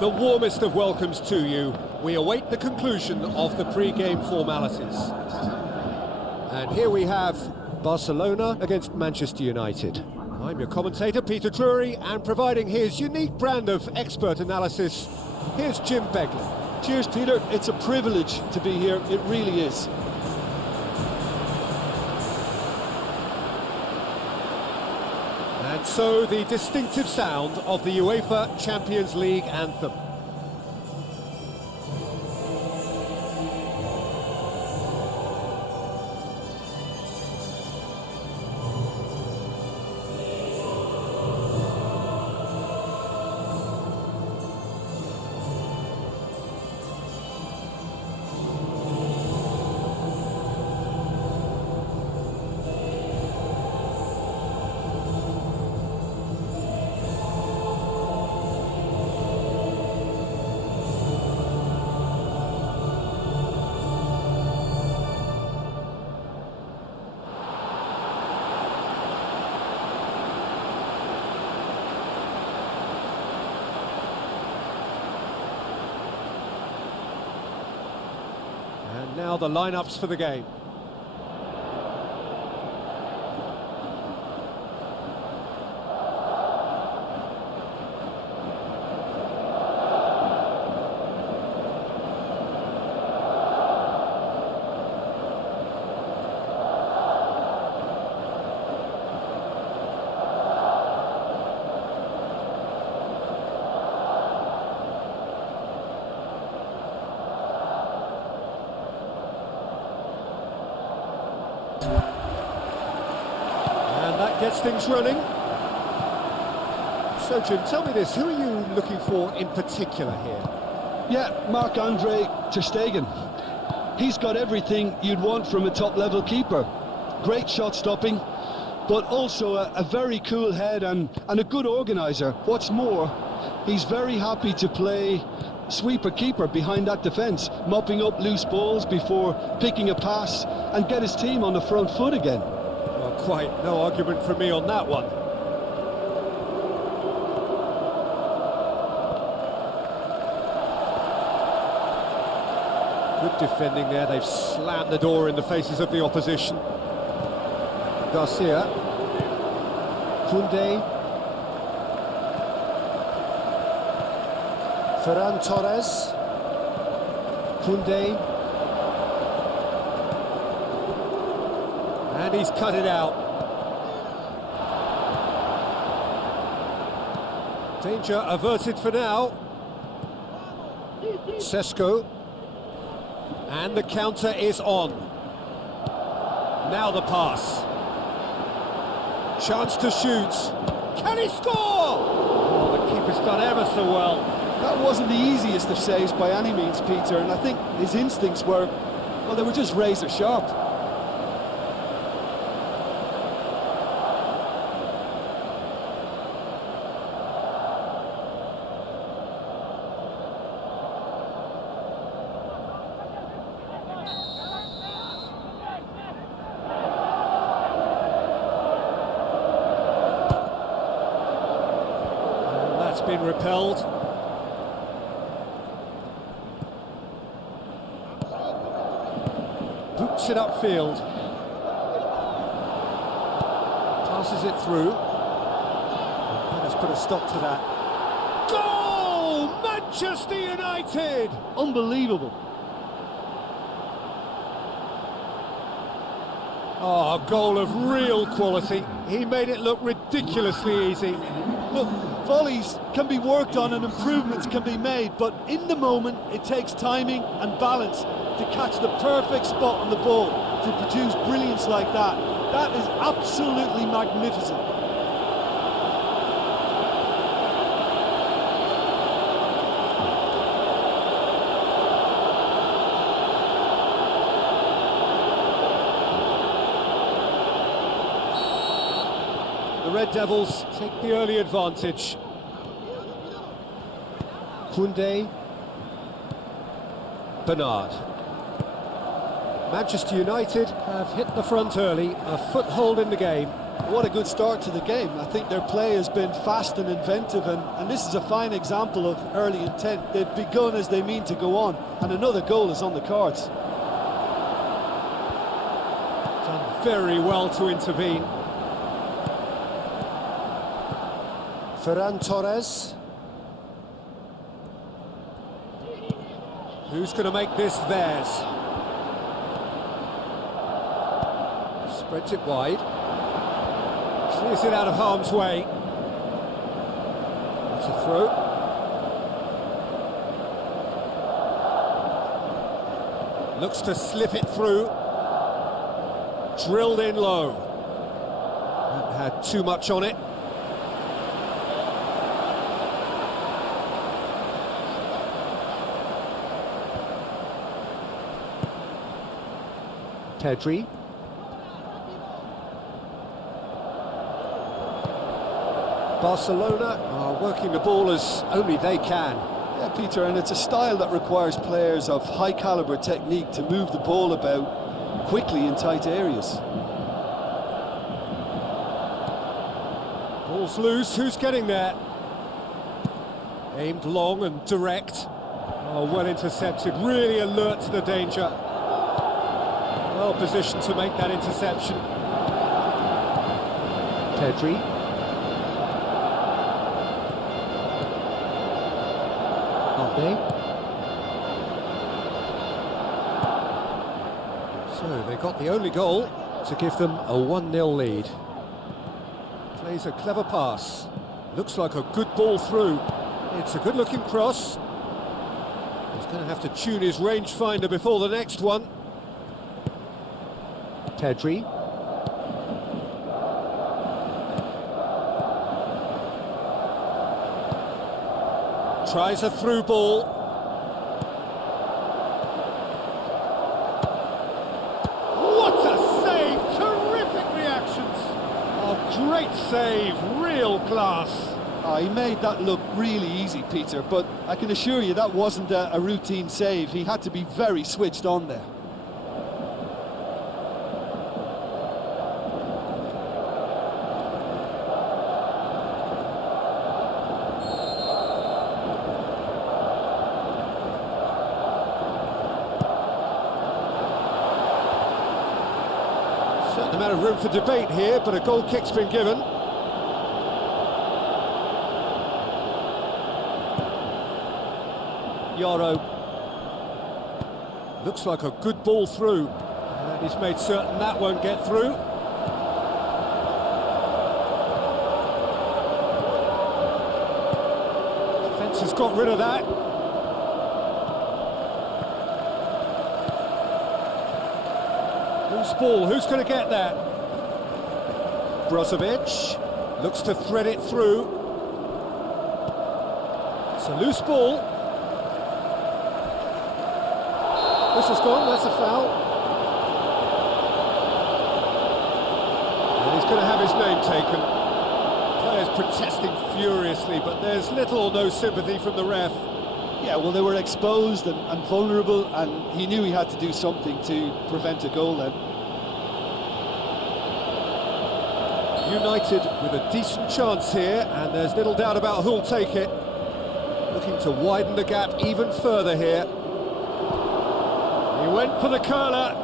The warmest of welcomes to you. We await the conclusion of the pre-game formalities. And here we have Barcelona against Manchester United. I'm your commentator, Peter Drury, and providing his unique brand of expert analysis, here's Jim Beglin. Cheers, Peter. It's a privilege to be here. It really is. And so the distinctive sound of the UEFA Champions League anthem. And now the lineups for the game. And that gets things running. So, Jim, tell me this, who are you looking for in particular here? Yeah, Marc-Andre ter Stegen. He's got everything you'd want from a top-level keeper. Great shot stopping, but also a very cool head and a good organiser. What's more, he's very happy to play sweeper-keeper behind that defence, mopping up loose balls before picking a pass and get his team on the front foot again. Well, quite no argument from me on that one. Good defending there, they've slammed the door in the faces of the opposition. Kasih, Koundé, Ferran Torres, Koundé, and he's cut it out. Danger averted for now. Sesko, and the counter is on. Now the pass. Chance to shoot. Can he score? Oh, the keeper's done ever so well. That wasn't the easiest of saves by any means, Peter, and I think his instincts were, well, they were just razor sharp. And that's been repelled. Boots it upfield. Passes it through. That has put a stop to that. Goal! Manchester United! Unbelievable. Oh, a goal of real quality. He made it look ridiculously easy. Look, volleys can be worked on and improvements can be made, but in the moment it takes timing and balance to catch the perfect spot on the ball to produce brilliance like that. That is absolutely magnificent. The Red Devils take the early advantage. Koundé, Bernard. Manchester United have hit the front early, a foothold in the game. What a good start to the game. I think their play has been fast and inventive, and this is a fine example of early intent. They've begun as they mean to go on, and another goal is on the cards. Done very well to intervene. Ferran Torres. Who's going to make this theirs? Spreads it wide. Clears it out of harm's way. That's a throw. Looks to slip it through. Drilled in low. That had too much on it. Pedri. Barcelona are working the ball as only they can. Yeah, Peter, and it's a style that requires players of high caliber technique to move the ball about quickly in tight areas. Ball's loose, who's getting there? Aimed long and direct. Oh, well intercepted, really alert to the danger. Well positioned to make that interception. Pedri. So they got the only goal to give them a 1-0 lead. Plays a clever pass. Looks like a good ball through. It's a good-looking cross. He's going to have to tune his rangefinder before the next one. Pedri. Tries a through ball. What a save! Terrific reactions! Oh, great save, real class. He made that look really easy, Peter, but I can assure you that wasn't a routine save. He had to be very switched on there. Certain amount of room for debate here, but a goal kick's been given. Yoro. Looks like a good ball through. And he's made certain that won't get through. Defence has got rid of that. Loose ball, who's going to get that? Brozovic looks to thread it through. It's a loose ball. This has gone, that's a foul. And he's going to have his name taken. Players protesting furiously, but there's little or no sympathy from the ref. Yeah, well, they were exposed and vulnerable, and he knew he had to do something to prevent a goal then. United with a decent chance here, and there's little doubt about who'll take it. Looking to widen the gap even further here. He went for the curler.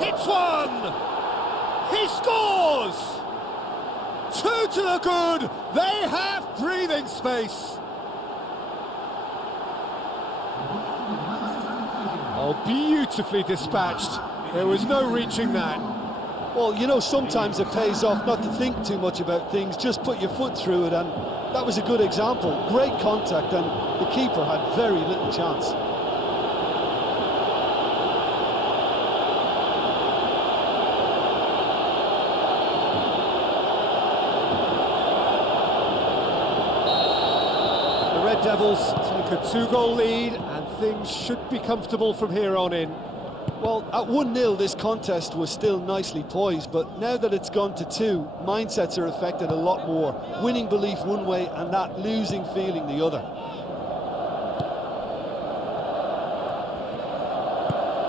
Hits one! He scores! 2 to the good! They have breathing space! Oh, beautifully dispatched. There was no reaching that. Well, you know, sometimes it pays off not to think too much about things, just put your foot through it, and that was a good example. Great contact, and the keeper had very little chance. The Red Devils take a 2-goal lead, and things should be comfortable from here on in. Well, at 1-0 this contest was still nicely poised, but now that it's gone to 2, mindsets are affected a lot more. Winning belief one way and that losing feeling the other.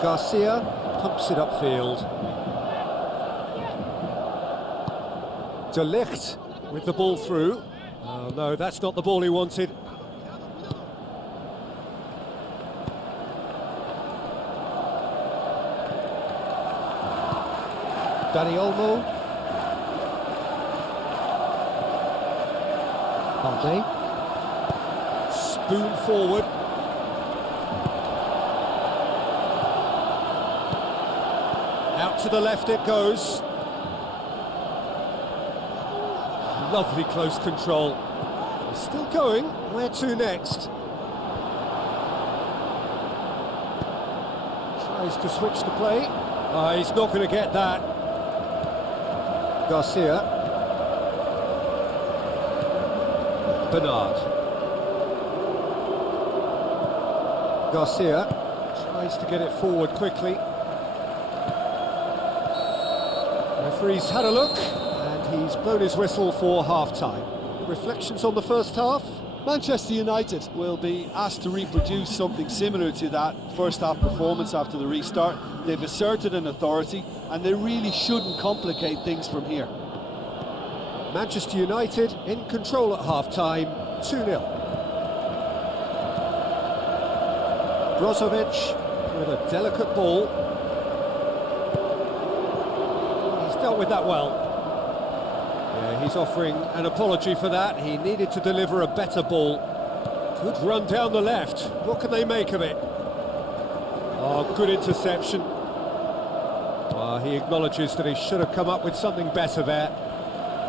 Garcia pumps it upfield. De Ligt with the ball through. Oh no, that's not the ball he wanted. Dani Olmo. Balde. Spoon forward. Out to the left it goes. Lovely close control. Still going. Where to next? Tries to switch the play. He's not going to get that. Garcia. Bernard. Garcia tries to get it forward quickly. Referee's had a look and he's blown his whistle for half-time. Reflections on the first half? Manchester United will be asked to reproduce something similar to that first half performance after the restart. They've asserted an authority and they really shouldn't complicate things from here. Manchester United in control at half-time, 2-0. Brozovic with a delicate ball. He's dealt with that well. Yeah, he's offering an apology for that. He needed to deliver a better ball. Good run down the left. What can they make of it? Oh, good interception. Well, he acknowledges that he should have come up with something better there.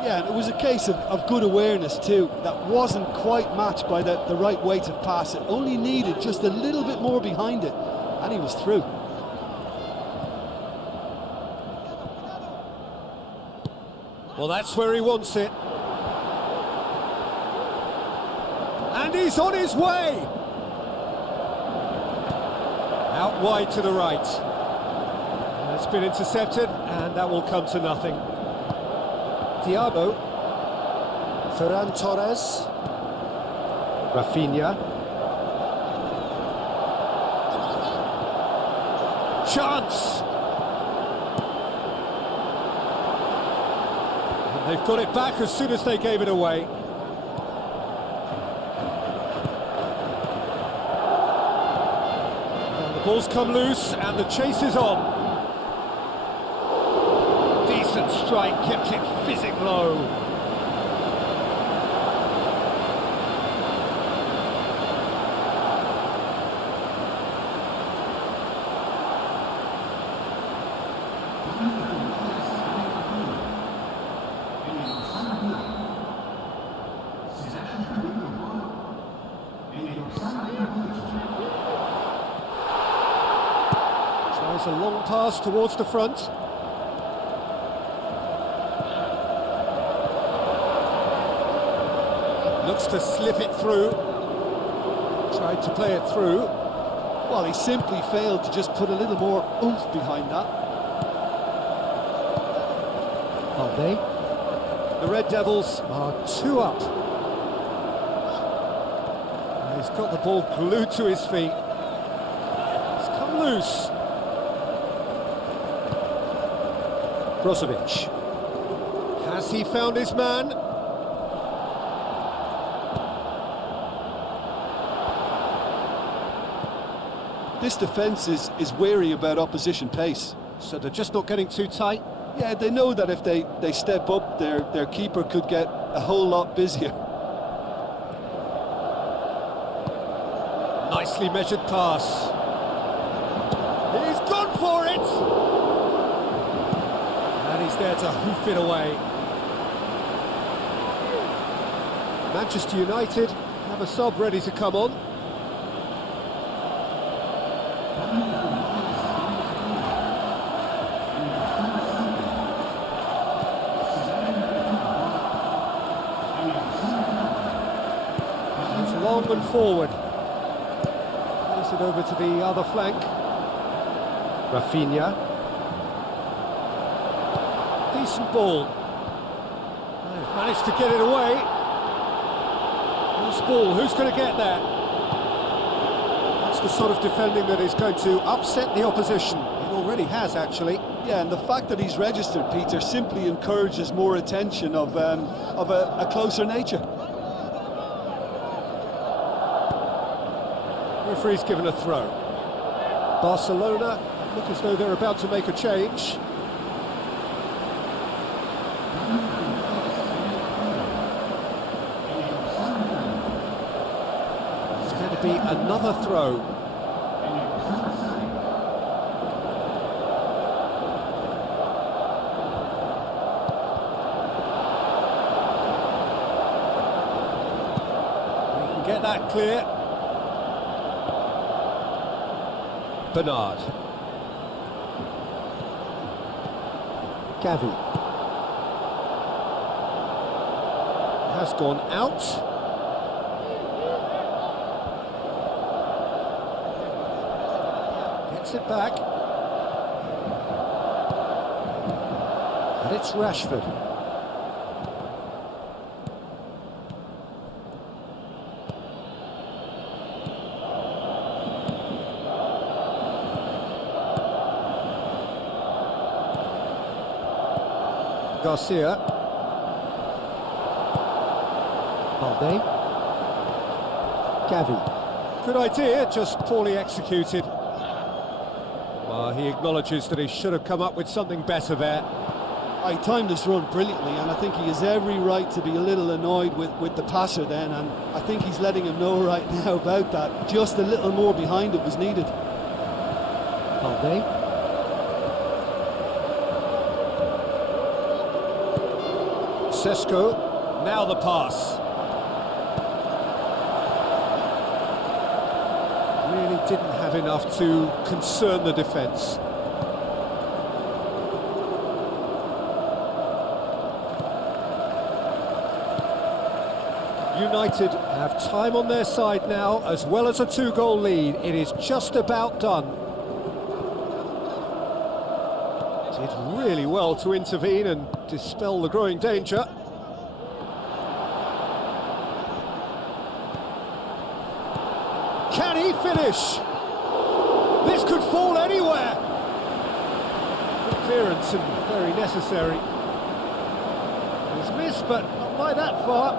Yeah, and it was a case of good awareness too. That wasn't quite matched by the right weight of pass. It only needed just a little bit more behind it, and he was through. Well, that's where he wants it. And he's on his way! Out wide to the right. That's been intercepted, and that will come to nothing. Thiago. Ferran Torres. Rafinha. Chance! And they've got it back as soon as they gave it away. And the ball's come loose and the chase is on. Decent strike, kept it fizzing low. Tries a long pass towards the front. Looks to slip it through. Tried to play it through. Well, he simply failed to just put a little more oomph behind that. Aren't they? The Red Devils are 2 up. And he's got the ball glued to his feet. It's come loose. Brozovic. Has he found his man? This defence is wary about opposition pace. So they're just not getting too tight? Yeah, they know that if they step up, their keeper could get a whole lot busier. Nicely measured pass. He's gone for it! And he's there to hoof it away. Manchester United have a sub ready to come on. Long and forward. Pass it over to the other flank. Rafinha. Decent ball. They've managed to get it away. Loose ball, who's going to get there? That's the sort of defending that is going to upset the opposition. It already has, actually. Yeah, and the fact that he's registered, Peter, simply encourages more attention of a closer nature. Referee's given a throw. Barcelona look as though they're about to make a change. It's going to be another throw. We can get that clear. Bernard. Kasih. Has gone out. Gets it back. And it's Rashford. Garcia. Balde. Kasih. Good idea, just poorly executed. Well, he acknowledges that he should have come up with something better there. He timed this run brilliantly, and I think he has every right to be a little annoyed with the passer then, and I think he's letting him know right now about that. Just a little more behind it was needed. Balde. Sesko, now the pass. Really didn't have enough to concern the defence. United have time on their side now, as well as a two-goal lead. It is just about done. Did really well to intervene and dispel the growing danger. Can he finish? This could fall anywhere. Good clearance and very necessary. He's missed, but not by that far.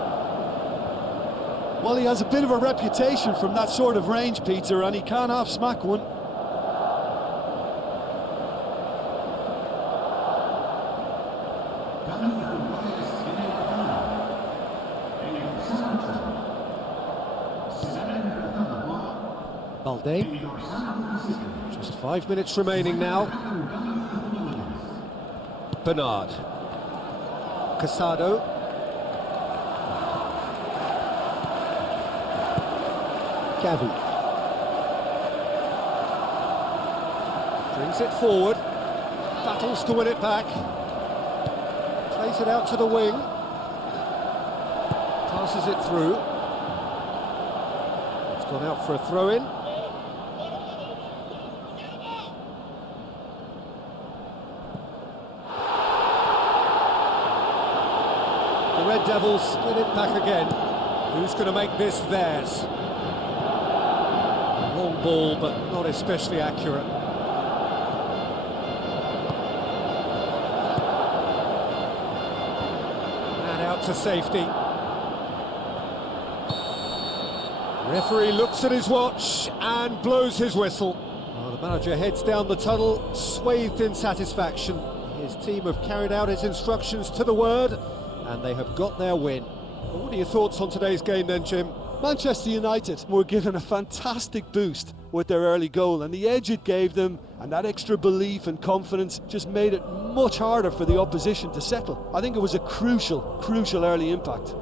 Well, he has a bit of a reputation from that sort of range, Peter, and he can't half-smack one. Balde. Just 5 minutes remaining now. Bernard. Casado. Kasih. Brings it forward. Battles to win it back. Plays it out to the wing. Passes it through. It's gone out for a throw-in. The Red Devils get it back again. Who's going to make this theirs? Long ball, but not especially accurate. And out to safety. Referee looks at his watch and blows his whistle. Well, the manager heads down the tunnel, swathed in satisfaction. His team have carried out his instructions to the word, and they have got their win. Well, what are your thoughts on today's game then, Jim? Manchester United were given a fantastic boost with their early goal, and the edge it gave them and that extra belief and confidence just made it much harder for the opposition to settle. I think it was a crucial early impact.